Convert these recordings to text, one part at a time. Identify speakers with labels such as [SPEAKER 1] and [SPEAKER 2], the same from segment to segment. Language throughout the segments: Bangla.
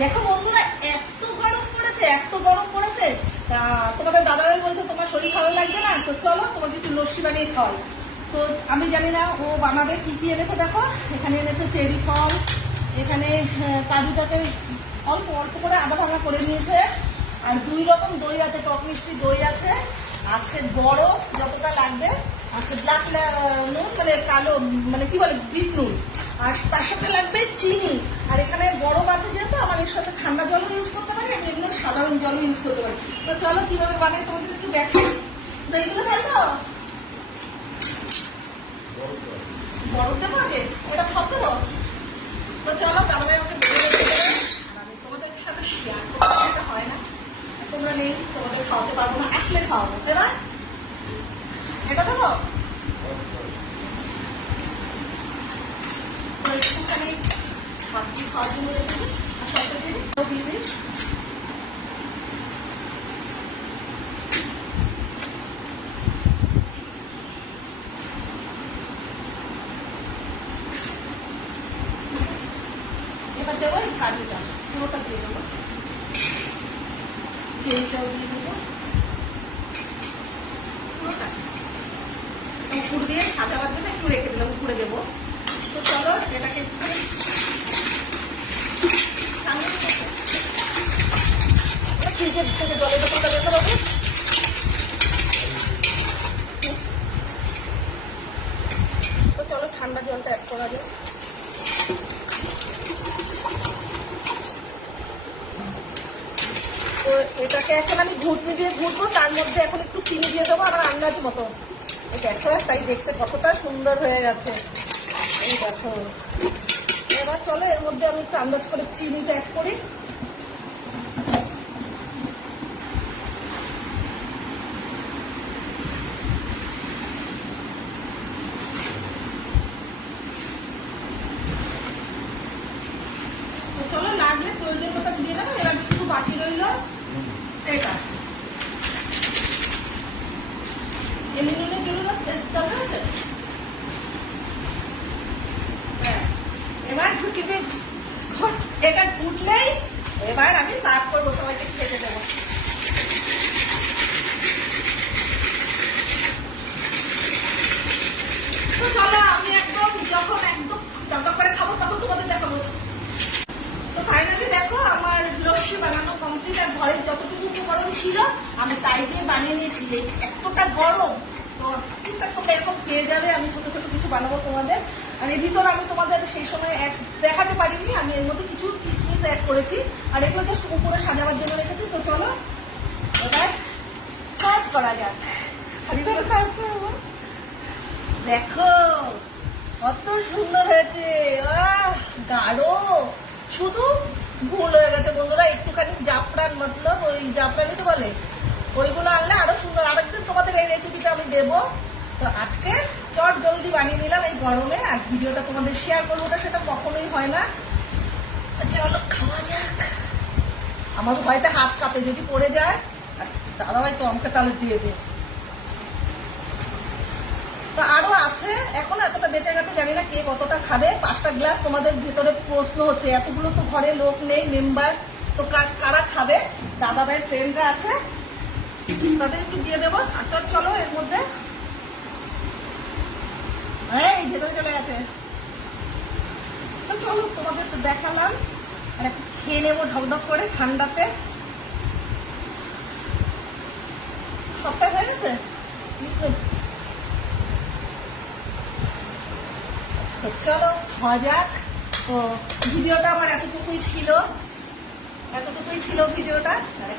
[SPEAKER 1] দেখো বন্ধুরা, এত গরম পড়েছে, এত গরম পড়েছে। তা, তোমাদের দাদাভাই বলছে তোমার শরীর ভালো লাগবে না? তো চলো, তোমাকে একটু লস্যি বানিয়ে খাওয়াই। তো আমি জানি না ও বানাবে, কি কি এনেছে দেখো? এখানে এনেছে চেরি ফল, এখানে কাজুটাকে অল্প অল্প করে আদা ভাঙা করে নিয়েছে। আর দুই রকম দই আছে, টক মিষ্টি দই আছে আছে বরফ যতটা লাগবে, আছে ব্ল্যাক নুন মানে কালো মানে কি বলে বিট নুন। আর তার সাথে লাগবে চিনি। আর এখানে বরফ আছে যেহেতু, আমার এর সাথে ঠান্ডা জলও ইউজ করতে পারি আমি এগুলো সাধারণ জলও ইউজ করতে পারি। তো চলো, কীভাবে বানাই তোমাদের একটু দেখাই তো এগুলো জানো বরফ দেবো আগে? এটা খাব দেবো? তো চলো, তাহলে আমাকে আমি তোমাদের সাথে শেয়ার করতে হয় না। তোমরা নেই, তোমাদের খাওয়াতে পারব না, আসলে খাওয়াবো, তাই না? এটা দেবো? আর সবটা দিয়ে এবার দেবো এই কাজুটা। পুরোটা দিয়ে দেবো। চেরিটাও দিয়ে দেবো। পুরোটা। উপর দিয়ে সাদা বাদ দেবে একটু রেখে দিলাম উপরে দেবো তো চলো এটাকে একটুখানি সামনে রেখে দাও। এটা ফ্রিজের থেকে জলের বোতলটা যেতে পারবে তো চলো ঠান্ডা জলটা অ্যাড করা যায় তো এটাকে এখন আমি ঘুটনি দিয়ে ঘুরবো তার মধ্যে এখন একটু চিনি দিয়ে দেবো, আমার আন্দাজ মতো। দেখো, তাই দেখতে কতটা সুন্দর হয়ে গেছে। এই দেখো। এবার চলো, এর মধ্যে আমি একটু আন্দাজ করে চিনি অ্যাড করি। চলো, লাগলে প্রয়োজন মতো দিয়ে দেবো, এবার শুধু বাকি রইল এটা এমনি নুনের জন্য দরকার আছে ব্যাস। এবার এটা ফুটলেই এবার আমি সার্ভ করব, সবাইকে খেতে দেবো। তো ফাইনালি দেখো, আমার লস্যি বানানো কমপ্লিট আর ঘরে যতটুকু উপকরণ ছিল, আমি তাই দিয়ে বানিয়ে নিয়েছি। এতটা গরম, তো এরকম পেয়ে যাবে, আমি ছোট ছোট কিছু বানাবো তোমাদের। এর ভিতর আমি তোমাদের সেই সময় এক দেখাতে পারিনি আমি এর মধ্যে কিছু কিসমিস অ্যাড করেছি। আর এগুলো জাস্ট উপরে সাজাবার জন্য রেখেছি তো চলো এবার সার্ভ করা যাক। সার্ভ করব দেখো কত সুন্দর হয়েছে। গাঢ় শুধু ভুল হয়ে গেছে বন্ধুরা একটুখানি জাফরান মতলব ওই জাফরানি তো বলে। ওইগুলো আনলে আরও সুন্দর আরেকদিন তোমাদের এই রেসিপিটা আমি দেবো। তো আজকে চট জলদি বানিয়ে নিলাম এই গরমে, আর ভিডিওটা তোমাদের শেয়ার করব না সেটা কখনোই হয় না। চলো, খাওয়া যাক। আমার ভয়তে হাত কাঁপে, যদি পড়ে যায় দাদাভাই তো আমাকে তাহলে দিয়ে দে। তো আরও আছে, এখন এতটা বেঁচে গেছে, জানি না কে কতটা খাবে। পাঁচটা গ্লাস তোমাদের ভিতরে প্রশ্ন হচ্ছে, এতগুলো তো ঘরে লোক নেই মেম্বার তো কারা খাবে? দাদা ভাইয়ের ফ্রেন্ডরা আছে। তাদের একটু দিয়ে দেবো। আর চলো, এর মধ্যে হ্যাঁ এই ভেতরে চলে গেছে। চলো, তোমাদের তো দেখালাম। আর খেয়ে নেব ঢকঢক করে ঠান্ডাতে। সবটা হয়ে গেছে? তো চলো, খাওয়া যাক। তো ভিডিওটা আমার এতটুকুই ছিল। এতটুকুই ছিল ভিডিওটা। আর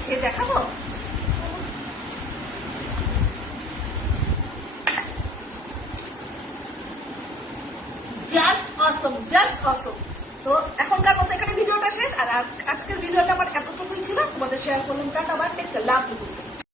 [SPEAKER 1] খেয়ে দেখাবো জাস্ট অসম জাস্ট অসম তো এখনকার মতো এখানে ভিডিওটা শেষ, আর আজকের ভিডিওটা আমার এতটুকুই ছিল। তোমাদের শেয়ার করলাম টাটা আবার লাভ